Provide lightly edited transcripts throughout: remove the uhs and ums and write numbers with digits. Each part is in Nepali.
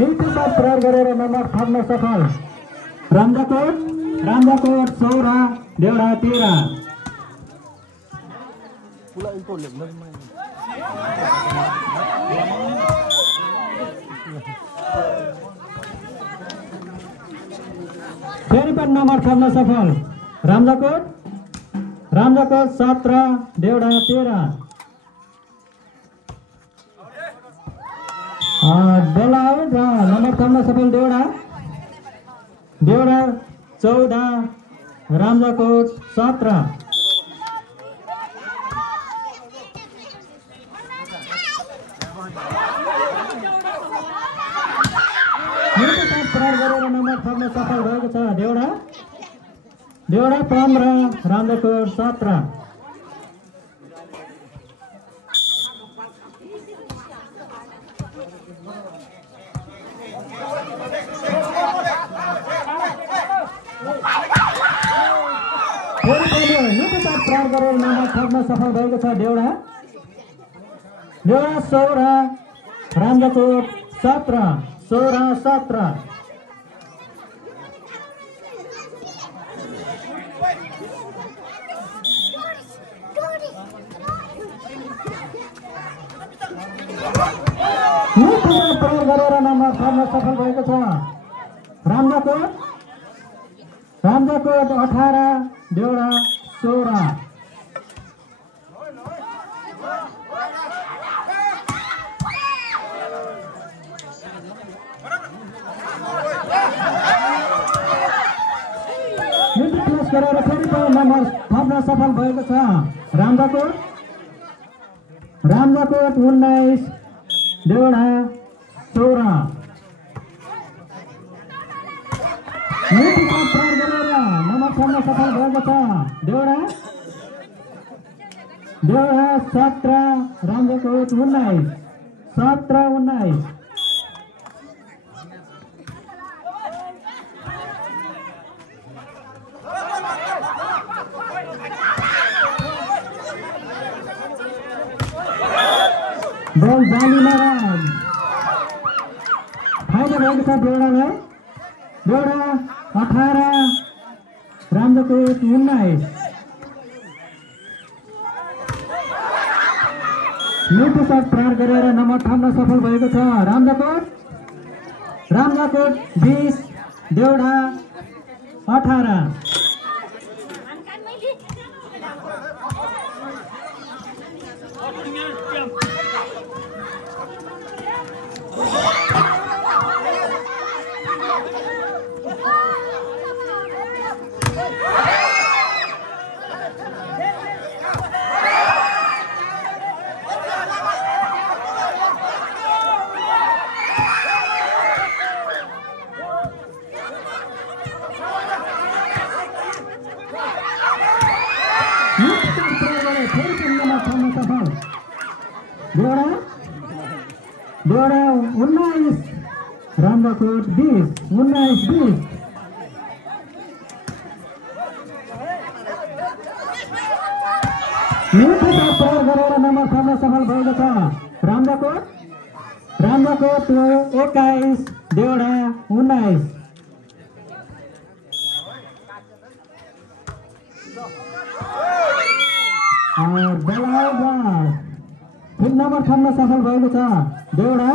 मिल्की साथ प्रयोग गरेर नम्बर थप्न सफल रामजाकोट 16 देउडा 13 फेरि पनि नम्बर थप्न सफल रामजाकोट 17 देउडा 13 बेला आयो र नम्बर थप्न सफल देउडा 14 रामजाकोट 17 प्रयोग गरेर नम्बर थप्न सफल भएको छ देउडा 15 रामजाकोट 17 प्रयोग गरेर नम्बर थप्न सफल भएको छ देउडा 16 रामजाकोट 17 16-17 प्रयोग गरेर नम्बर थप्न सफल भएको छ रामजाकोट 18 देउडा 16 गरेर फेरि पनि नम्बर थप्न सफल भएको छ रामजाकोट 19 देउडा 16 प्रयोग गरेर नम्बर थप्न सफल भएको छ देउडा 17 रामजाकोट 19 17-19 बल जालीमा फाइदा भएको छ देउडालाई देउडा 18 रामजाकोट 19 मिठो साथ प्रहार गरेर नम्बर थप्न सफल भएको छ रामजाकोट 20 देउडा 18 देउडा 19 रामजाकोट 20 19-20 मिठो साथ प्रयोग गरेर नम्बर थप्न सफल भएको छ रामजाकोट 21 देउडा 19 फिर नम्बर थप्न सफल भएको छ देउडा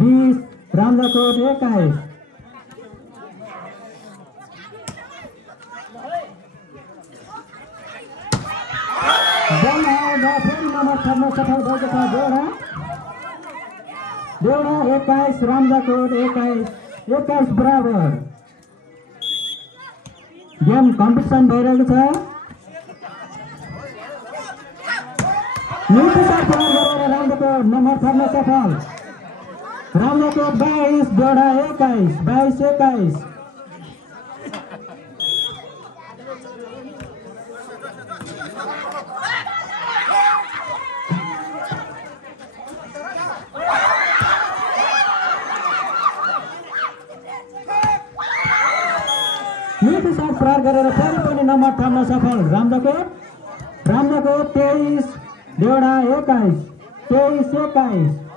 20 रामजाकोट 21 फेरि नम्बर थप्न सफल भएको छ देउडा 21 रामजाकोट 21 बराबर गेम कम्पिटिसन भइरहेको छ मिठो साथ प्रयोग गरेर रामजाकोट नम्बर थप्न सफल रामजाकोट 22 देउडा 22-21 मिठो साथ प्रयोग गरेर फेरि पनि नम्बर थप्न सफल रामजाकोट 23 देउडा 21 23-21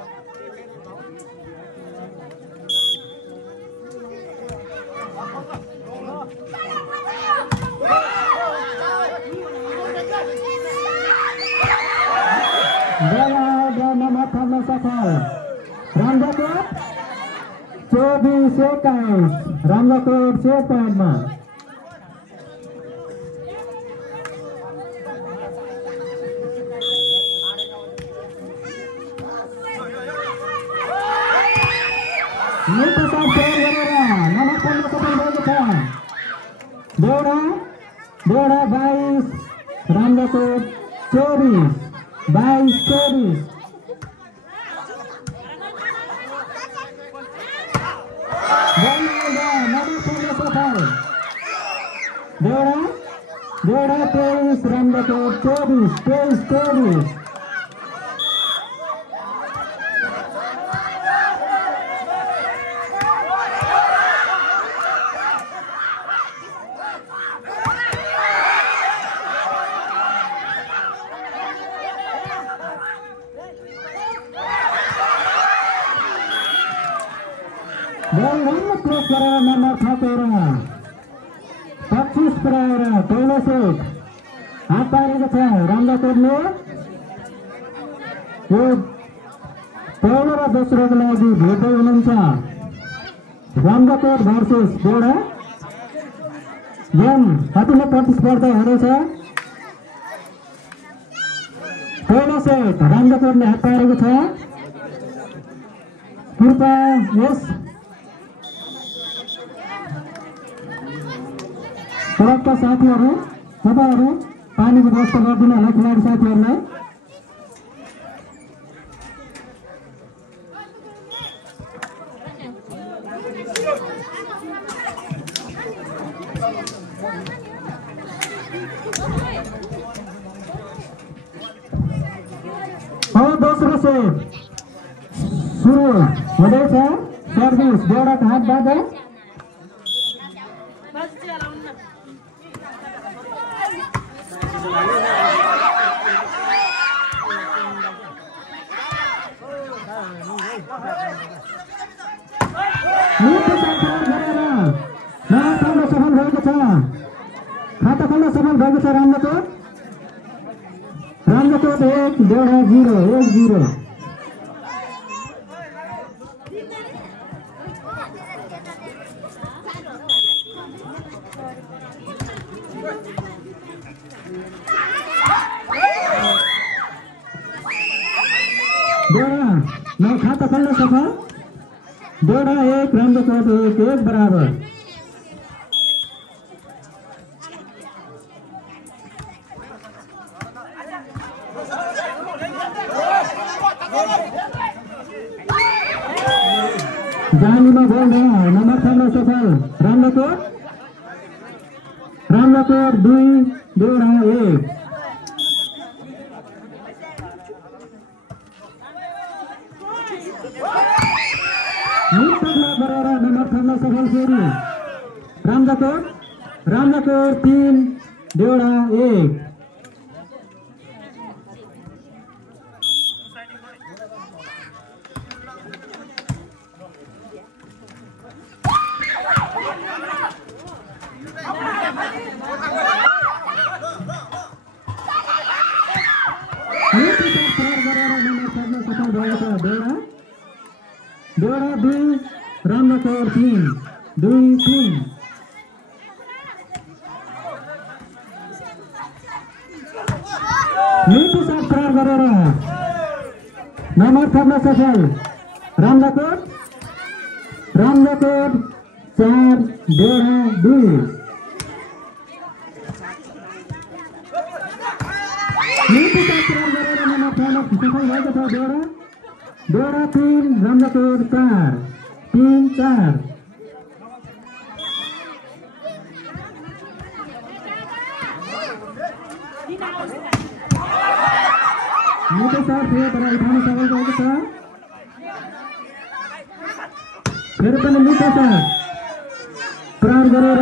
नम्बर थप्न सफल रामजाकोट 24-21 रामजाकोट 6 पॉइन्टमा नम्बर 22 रामजाकोट 24-22 देवड़ा 23 रामजाकोट 24-23 नम्बर थपेर 25 पुऱ्याएर पहिलो सेट हात पारेको छ रामजाकोटले यो पहिलो र दोस्रोको लागि भेट्दै हुनुहुन्छ रामजाकोट भर्सेस देवड़ा गेम कतिले प्रतिस्पर्धा हुँदैछ पहिलो सेट रामजाकोटले हात पारेको छ कृपया यस सडकका साथीहरू तपाईँहरू पानीको व्यवस्था गरिदिनु होला खेलाडी साथीहरूलाई अब दोस्रो सेट सुरु हुँदैछ सर्भिस देवड़ाको हातबाट खाता खोल्न सफल भएको छ रामजाकोट 1 देवड़ा 0 1-0 देवड़ा खाता खोल्न सफल देवड़ा 1 रामजाकोट 1 बराबर जानीमा गोल नम्बर थप्न सफल रामजाकोट 2 देवड़ा 1 गरेर नम्बर थप्न सफल फेरि रामजाकोट 3 देवड़ा 1 देवड़ा 2 रामजाकोट 3 2-3 नीति साथ प्रहार गरेर नम्बर थप्न सफल रामजाकोट 4 देवड़ा 2 नीति साथ प्रहार गरेर नम्बर थप्न सफल भएको छ देवड़ा 3 रामजाकोट 4 3-4 नीति साथ फेरि उठाउन सफल भएको छ फेरि पनि नीति साथ प्रहार गरेर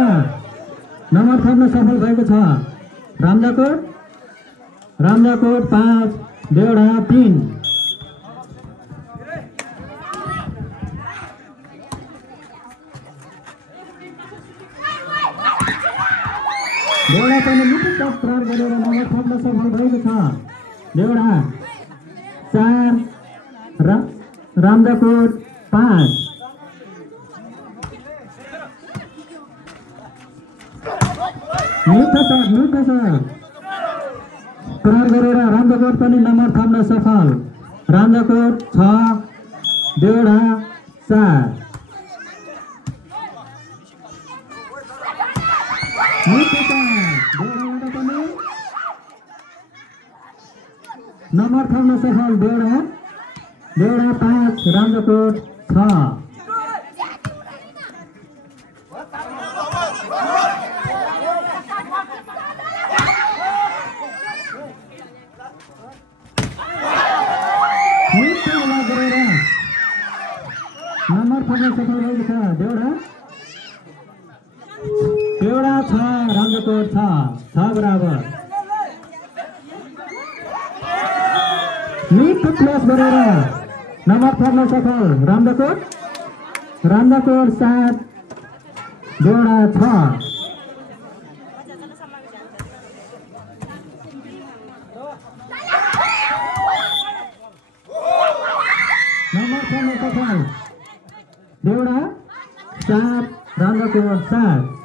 नम्बर थप्न सफल भएको छ रामजाकोट 5 देवड़ा 3 देवड़ा पनि नीति साथ प्रहार गरेर नम्बर थप्न सफल भएको छ देवड़ा 4 रामदाकोट 5 मिठो छ प्रहार गरेर रामदाकोट पनि नम्बर थाम्न सफल रामदाकोट 6 देउडा 4 मिठो छ देउडाबाट पनि नम्बर थाम्न सफल देउडा 5 रामदाकोट 6 नम्बर थाम्न सफल भएको छ देउडा 6 रामदाकोट 6 बराबर मिठो प्लेस गरेर नम्बर थाम्न सफल रामदाकोट 7 देउडा 6 नम्बर थाम्न सफल देउडा 7 रामदाकोट 7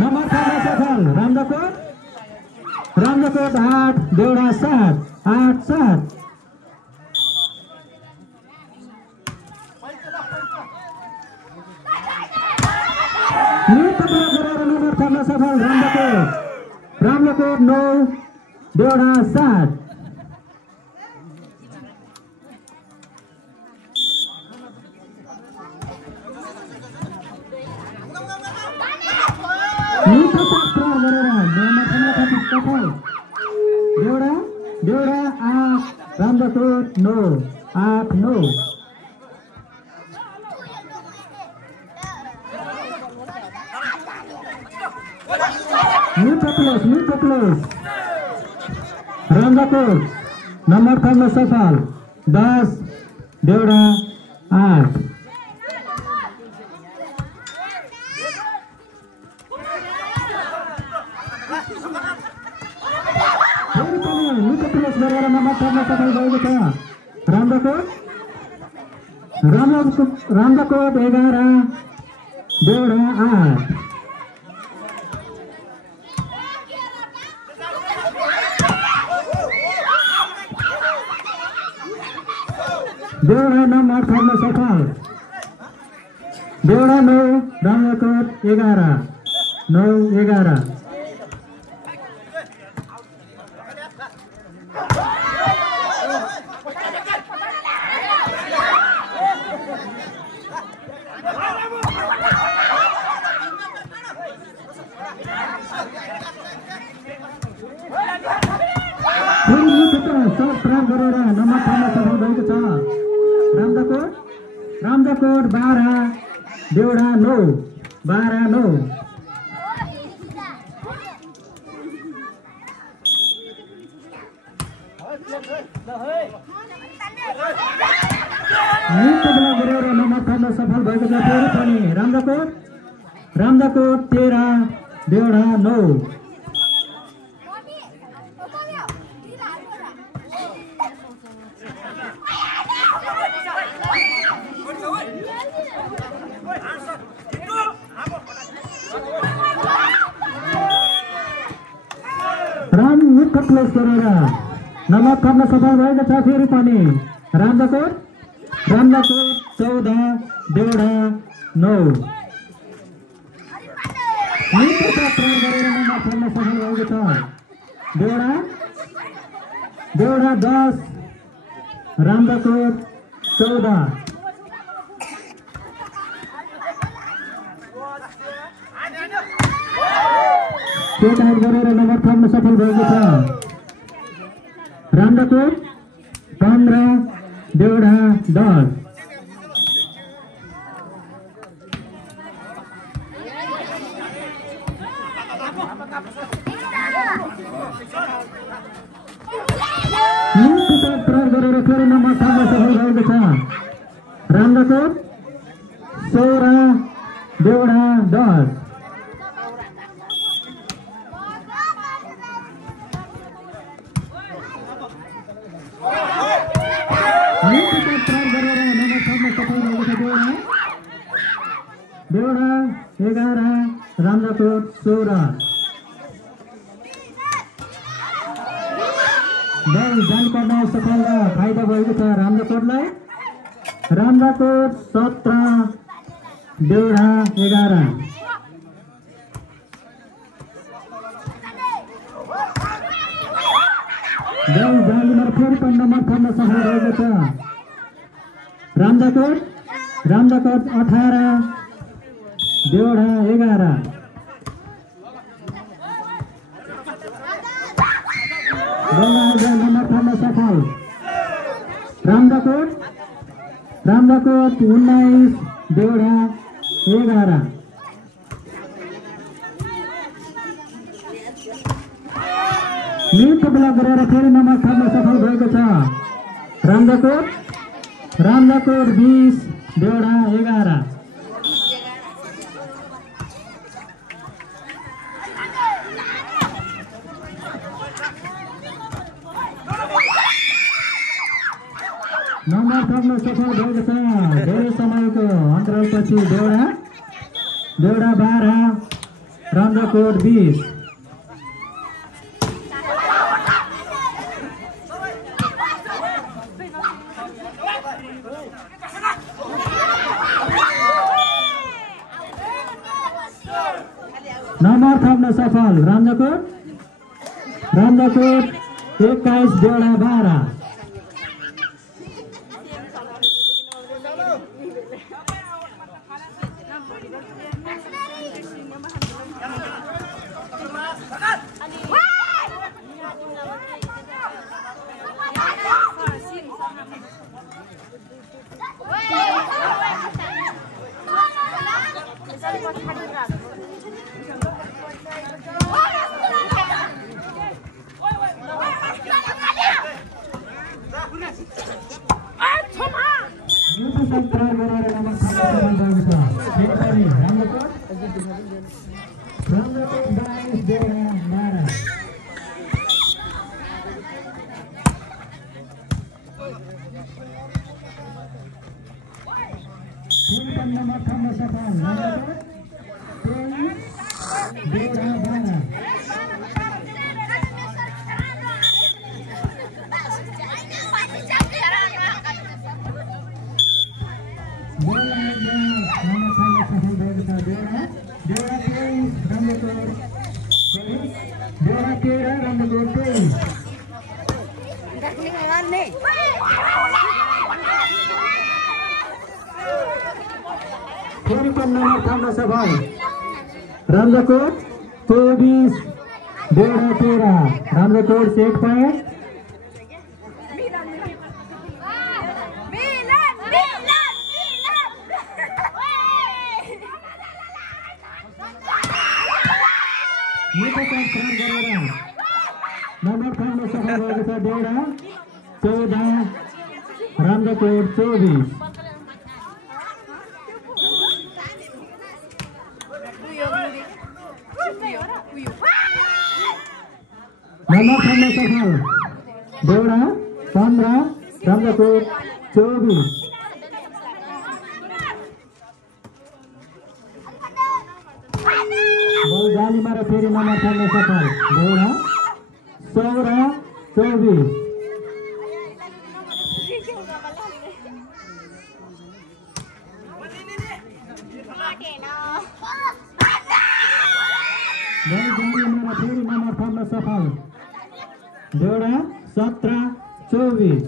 नम्बर थाम्न सफल रामदाकोट 8 देउडा 7 8-7 नम्बर थाम्न सफल रामदाकोट 9 देउडा 7 देउडा 8 रामदाकोट 9 8-9 मिठो प्लेस रामदाकोट नम्बर थाम्न सफल 10 देउडा 8 मिठो प्लेस गरेर नम्बर थाम्न सफल भएको छ रामदाकोट 11 देउडा 8 देउडा नम्बर थाम्न सफल देउडा 9 रामदाकोट 11 9-11 गरेर नम्बर थाम्न सफल भएको छ रामदाकोट 12 देउडा 9 12-9 गरेर नम्बर थाम्न सफल भएको छ फेरि पनि रामदाकोट 13 देउडा 9 मिठो प्लेस गरेर नम्बर थाम्न सफल भएको छ फेरि पनि रामदाकोट 14 देउडा 9 मिठो प्रहार गरेर नम्बर थाम्न सफल भएको छ देउडा 10 रामदाकोट 14 गरेर नम्बर थाम्न सफल भएको छ रामदाकोट 15 देउडा 10 प्रहार गरेर फेरि नम्बर थाम्न सफल भएको छ रामदाकोट 16 देउडा 10 जानपर्न सफल फाइदा भएको छ रामजाकोटलाई। रामजाकोट 17 देउडा 11। जालीमा फेरि पनि नम्बर थप्न सफल भएको छ रामजाकोट 18 देउडा 11। नम्बर थप्न सफल रामजाकोट 19 देउडा 11। मिठो ब्लक गरेर फेरि नम्बर थप्न सफल भएको छ रामजाकोट 20 देउडा 11। नम्बर थप्न सफल भएको छ धेरै समयको अन्तरालपछि देउडा 12 रामजाकोट 20। नम्बर थप्न सफल रामजाकोट 21 देउडा 12। रामजाकोट 24 देउडा 13। रामजाकोट सेट पॉइंट। नंबर थप्न सफल भएको छ देउडा 14 रामजाकोट 24। नंबर थप्न सफल देउडा 15 रामजाकोट 24। जालीमा र फेरि नम्बर थप्न सफल देउडा 16 24। फेरि नम्बर थप्न सफल देउडा 17 24।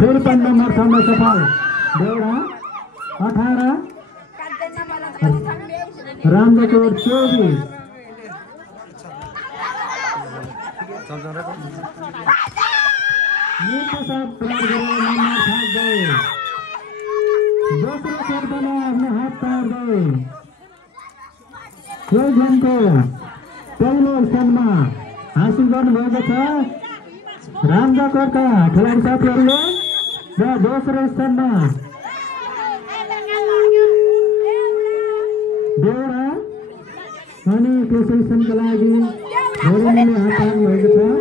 फेरि पनि नम्बर थप्न सफल देउडा 18 रामजाकोट 24। दोस्रो सेटमा आफ्नो हात पार्दै यो गेमको पहिलो स्थानमा हासिल गर्नुभएको छ रामजाकोटका खेलाडी साथीहरूले र दोस्रो स्थानमा देउडा अनि त्यसै स्थानको लागि धेरै हात पार्नु भएको छ।